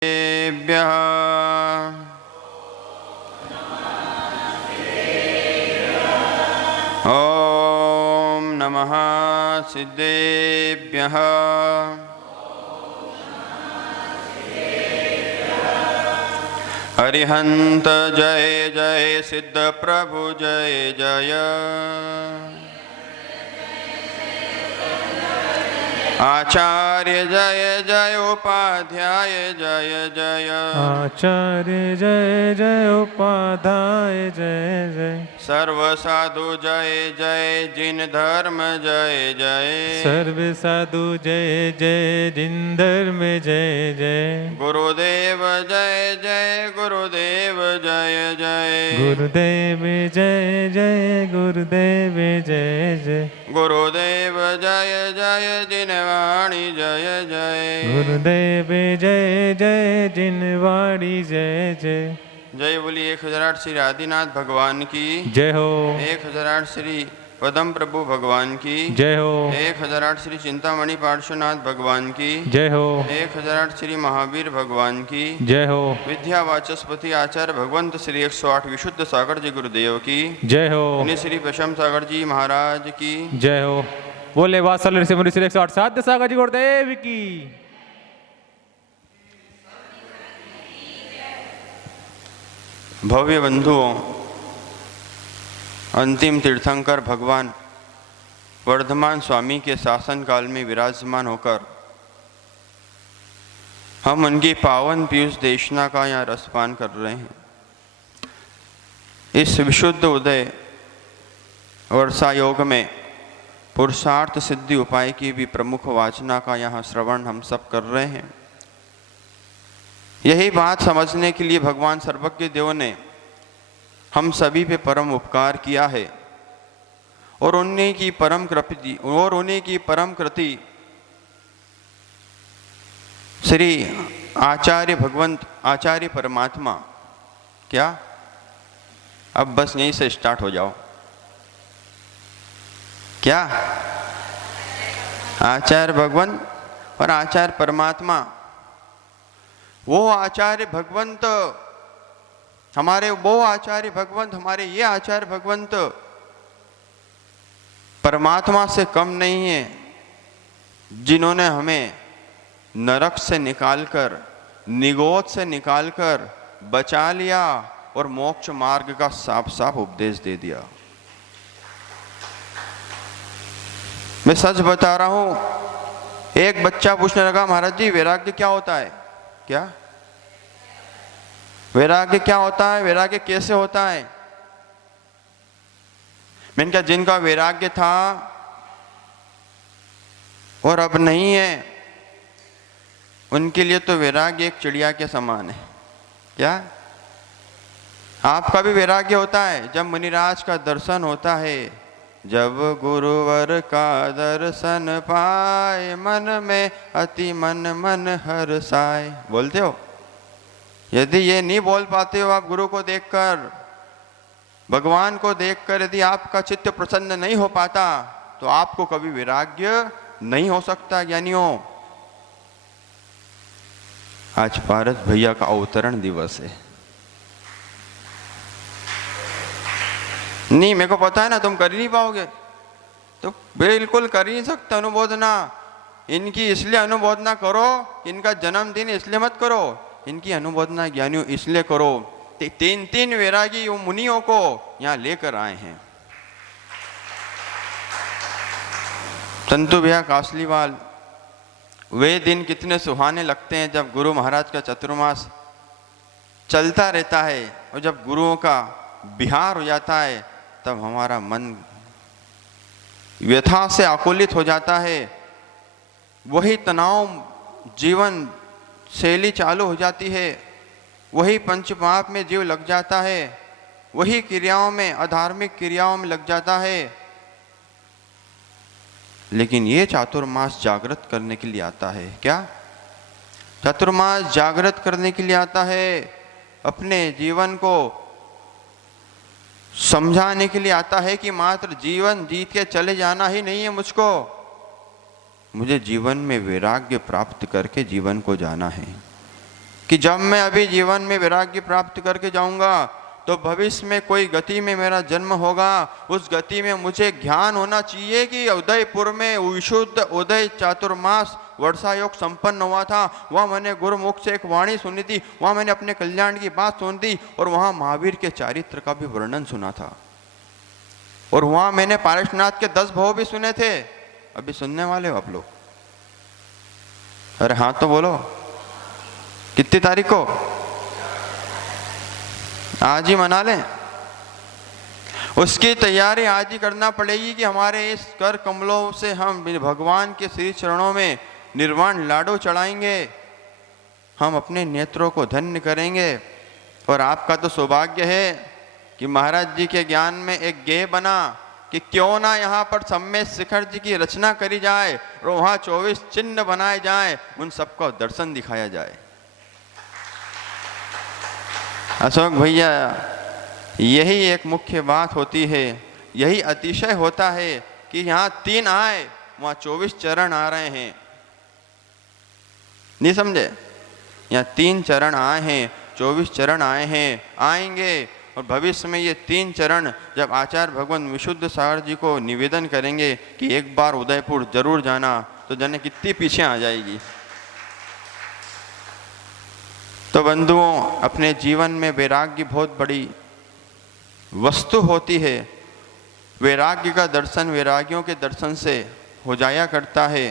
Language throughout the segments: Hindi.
ॐ नमः सिद्धेभ्यः। अरिहंत जय जय सिद्ध प्रभु जय जय। आचार्य जय जय उपाध्याय जय जय। आचार्य जय जय उपाध्याय जय जय। सर्व साधु जय जय जिन धर्म जय जय। सर्व साधु जय जय जिन धर्म जय जय। गुरुदेव जय जय गुरुदेव जय जय। गुरुदेव जय जय गुरुदेव जय जय। गुरुदेव जय जय जिनवाणी जय जय। गुरुदेव जय जय जिनवाणी जय जय। जय बोली 1008 श्री आदिनाथ भगवान की जय हो। 1008 श्री पदम प्रभु भगवान की जय हो। 1008 श्री चिंतामणि पार्श्वनाथ भगवान की जय हो। 1008 श्री महावीर भगवान की जय हो। विद्या वाचस्पति आचार्य भगवंत श्री 108 विशुद्ध सागर जी गुरुदेव की जय हो। श्री प्रशम सागर जी महाराज की जय हो। बोले वात्सल्य ऋषि मुनि श्री 108 साध्य सागर जी गुरुदेव की। भव्य बंधुओं, अंतिम तीर्थंकर भगवान वर्धमान स्वामी के शासन काल में विराजमान होकर हम उनकी पावन पीयूष देशना का यहाँ रसपान कर रहे हैं। इस विशुद्ध उदय वर्षा योग में पुरुषार्थ सिद्धि उपाय की भी प्रमुख वाचना का यहाँ श्रवण हम सब कर रहे हैं। यही बात समझने के लिए भगवान सर्वज्ञ देव ने हम सभी पे परम उपकार किया है और उन्हीं की परम कृति श्री आचार्य भगवंत आचार्य परमात्मा। क्या अब बस यहीं से स्टार्ट हो जाओ? क्या आचार्य भगवंत और आचार्य परमात्मा, वो आचार्य भगवंत हमारे ये आचार्य भगवंत परमात्मा से कम नहीं है, जिन्होंने हमें नरक से निकालकर, निगोद से निकालकर बचा लिया और मोक्ष मार्ग का साफ साफ उपदेश दे दिया। मैं सच बता रहा हूं। एक बच्चा पूछने लगा, महाराज जी वैराग्य क्या होता है? क्या वैराग्य क्या होता है? वैराग्य कैसे होता है? मैंने कहा जिनका वैराग्य था और अब नहीं है, उनके लिए तो वैराग्य एक चिड़िया के समान है। क्या आपका भी वैराग्य होता है? जब मुनिराज का दर्शन होता है, जब गुरुवर का दर्शन पाए, मन में अति मन हर्षाए। बोलते हो? यदि ये नहीं बोल पाते हो आप गुरु को देखकर, भगवान को देखकर, यदि आपका चित्त प्रसन्न नहीं हो पाता, तो आपको कभी वैराग्य नहीं हो सकता। ज्ञानियों, आज पारस भैया का अवतरण दिवस है। नहीं, मेरे को पता है ना तुम कर ही नहीं पाओगे, तो बिल्कुल कर ही नहीं सकते अनुमोदना। इनकी इसलिए अनुमोदना करो, इनका जन्मदिन इसलिए मत करो, इनकी अनुमोदना ज्ञानियों इसलिए करो। तीन वैरागी मुनियों को यहाँ लेकर आए हैं। संतु भैया कासलीवाल, वे दिन कितने सुहाने लगते हैं जब गुरु महाराज का चतुर्मास चलता रहता है और जब गुरुओं का विहार हो जाता है, तब हमारा मन व्यथा से आकुलित हो जाता है। वही तनाव जीवन शैली चालू हो जाती है, वही पंचपाप में जीव लग जाता है, वही क्रियाओं में, अधार्मिक क्रियाओं में लग जाता है। लेकिन ये चातुर्मास जागृत करने के लिए आता है। क्या चातुर्मास जागृत करने के लिए आता है? अपने जीवन को समझाने के लिए आता है कि मात्र जीवन जीत के चले जाना ही नहीं है मुझको, मुझे जीवन में वैराग्य प्राप्त करके जीवन को जाना है। कि जब मैं अभी जीवन में वैराग्य प्राप्त करके जाऊंगा तो भविष्य में कोई गति में मेरा जन्म होगा, उस गति में मुझे ज्ञान होना चाहिए कि उदयपुर में विशुद्ध उदय चातुर्मास वर्षा योग संपन्न हुआ था। वहाँ मैंने गुरुमुख से एक वाणी सुनी थी, वहाँ मैंने अपने कल्याण की बात सुनी थी, और वहाँ महावीर के चारित्र का भी वर्णन सुना था, और वहाँ मैंने पारसनाथ के 10 भाव भी सुने थे। अभी सुनने वाले हो आप लोग? अरे हाँ तो बोलो, कितनी तारीख को? आज ही मना लें। उसकी तैयारी आज ही करना पड़ेगी कि हमारे इस कर कमलों से हम भगवान के श्री चरणों में निर्वाण लाडो चढ़ाएंगे, हम अपने नेत्रों को धन्य करेंगे। और आपका तो सौभाग्य है कि महाराज जी के ज्ञान में एक गेय बना कि क्यों ना यहाँ पर सम्मेद शिखर जी की रचना करी जाए और वहाँ 24 चिन्ह बनाए जाए, उन सबको दर्शन दिखाया जाए। अशोक भैया, यही एक मुख्य बात होती है, यही अतिशय होता है कि यहाँ 3 आए, वहाँ 24 चरण आ रहे हैं। नहीं समझे? यहाँ 3 चरण आए हैं, 24 चरण आए हैं, आएंगे। और भविष्य में ये 3 चरण जब आचार्य भगवान विशुद्ध सागर जी को निवेदन करेंगे कि एक बार उदयपुर जरूर जाना, तो जाने कितनी पीछे आ जाएगी। तो बंधुओं, अपने जीवन में वैराग्य बहुत बड़ी वस्तु होती है। वैराग्य का दर्शन वैरागियों के दर्शन से हो जाया करता है।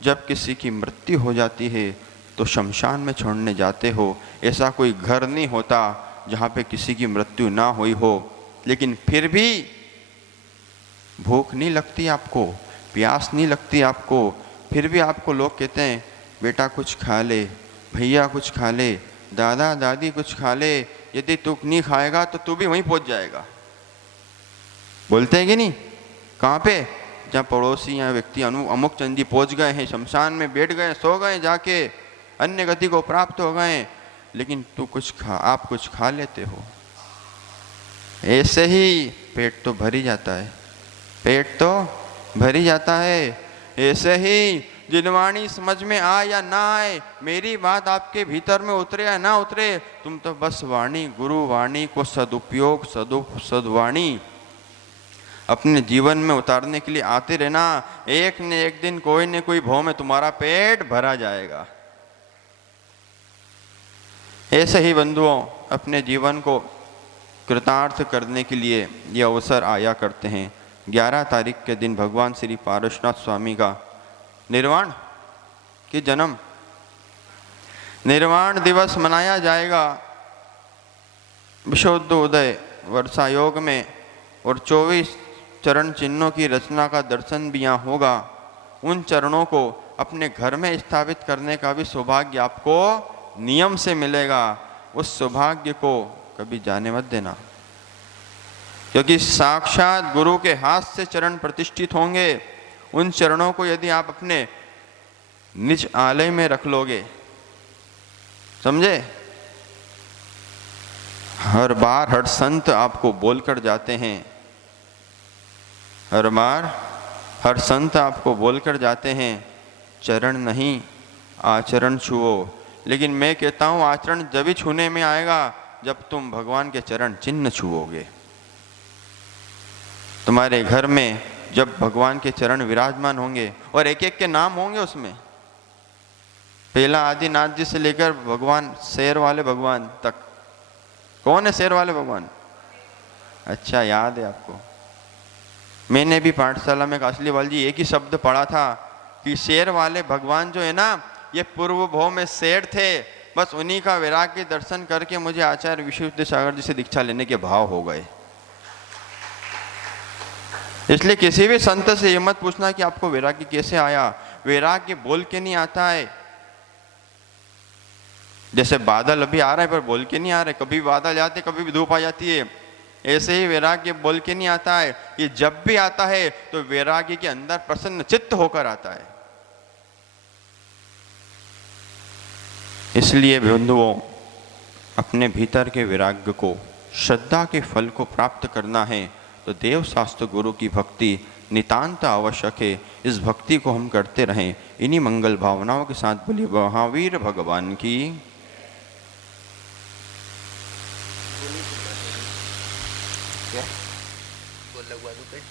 जब किसी की मृत्यु हो जाती है तो शमशान में छोड़ने जाते हो, ऐसा कोई घर नहीं होता जहाँ पे किसी की मृत्यु ना हुई हो, लेकिन फिर भी भूख नहीं लगती आपको, प्यास नहीं लगती आपको, फिर भी आपको लोग कहते हैं बेटा कुछ खा ले, भैया कुछ खा ले, दादा दादी कुछ खा ले, यदि तू नहीं खाएगा तो तू भी वहीं पहुंच जाएगा। बोलते हैं कि नहीं? कहाँ पे? जहाँ पड़ोसी या व्यक्ति अमुक चंदी पहुंच गए हैं, शमशान में बैठ गए, सो गए, जाके अन्य गति को प्राप्त हो गए, लेकिन तू कुछ खा, आप कुछ खा लेते हो। ऐसे ही पेट तो भर ही जाता है, पेट तो भर ही जाता है। ऐसे ही जिनवाणी समझ में आए या ना आए, मेरी बात आपके भीतर में उतरे या ना उतरे, तुम तो बस वाणी, गुरु वाणी को सदुपयोग सदवाणी अपने जीवन में उतारने के लिए आते रहना। एक न एक दिन कोई न कोई भाव में तुम्हारा पेट भरा जाएगा। ऐसे ही बंधुओं, अपने जीवन को कृतार्थ करने के लिए ये अवसर आया करते हैं। 11 तारीख के दिन भगवान श्री पारसनाथ स्वामी का निर्वाण की जन्म निर्वाण दिवस मनाया जाएगा विशुद्ध उदय वर्षा योग में, और 24 चरण चिन्हों की रचना का दर्शन भी यहाँ होगा। उन चरणों को अपने घर में स्थापित करने का भी सौभाग्य आपको नियम से मिलेगा। उस सौभाग्य को कभी जाने मत देना, क्योंकि साक्षात गुरु के हाथ से चरण प्रतिष्ठित होंगे। उन चरणों को यदि आप अपने निज आलय में रख लोगे, समझे? हर बार हर संत आपको बोलकर जाते हैं, हर बार हर संत आपको बोलकर जाते हैं, चरण नहीं आचरण छुओ। लेकिन मैं कहता हूं आचरण जब ही छूने में आएगा जब तुम भगवान के चरण चिन्ह छुओगे। तुम्हारे घर में जब भगवान के चरण विराजमान होंगे और एक एक के नाम होंगे उसमें, पहला आदिनाथ जी से लेकर भगवान शेर वाले भगवान तक। कौन है शेर वाले भगवान? अच्छा, याद है आपको? मैंने भी पाठशाला में कासलीवाल जी एक ही शब्द पढ़ा था कि शेर वाले भगवान जो है ना, ये पूर्व भव में शेर थे। बस उन्हीं का वैराग्य दर्शन करके मुझे आचार्य विशुद्ध सागर जी से दीक्षा लेने के भाव हो गए। इसलिए किसी भी संत से ये मत पूछना कि आपको वैराग्य कैसे आया। वैराग्य बोल के नहीं आता है। जैसे बादल अभी आ रहे हैं पर बोल के नहीं आ रहे, कभी बादल आते कभी भी धूप आ जाती है, ऐसे ही वैराग्य बोल के नहीं आता है। ये जब भी आता है तो वैराग्य के अंदर प्रसन्न चित्त होकर आता है। इसलिए बंधुओं, अपने भीतर के वैराग्य को, श्रद्धा के फल को प्राप्त करना है तो देव शास्त्र गुरु की भक्ति नितांत आवश्यक है। इस भक्ति को हम करते रहें। इन्हीं मंगल भावनाओं के साथ बोलिए महावीर भगवान की। को नहीं सुनना चाहिए। क्या को लगवा दूं कहीं?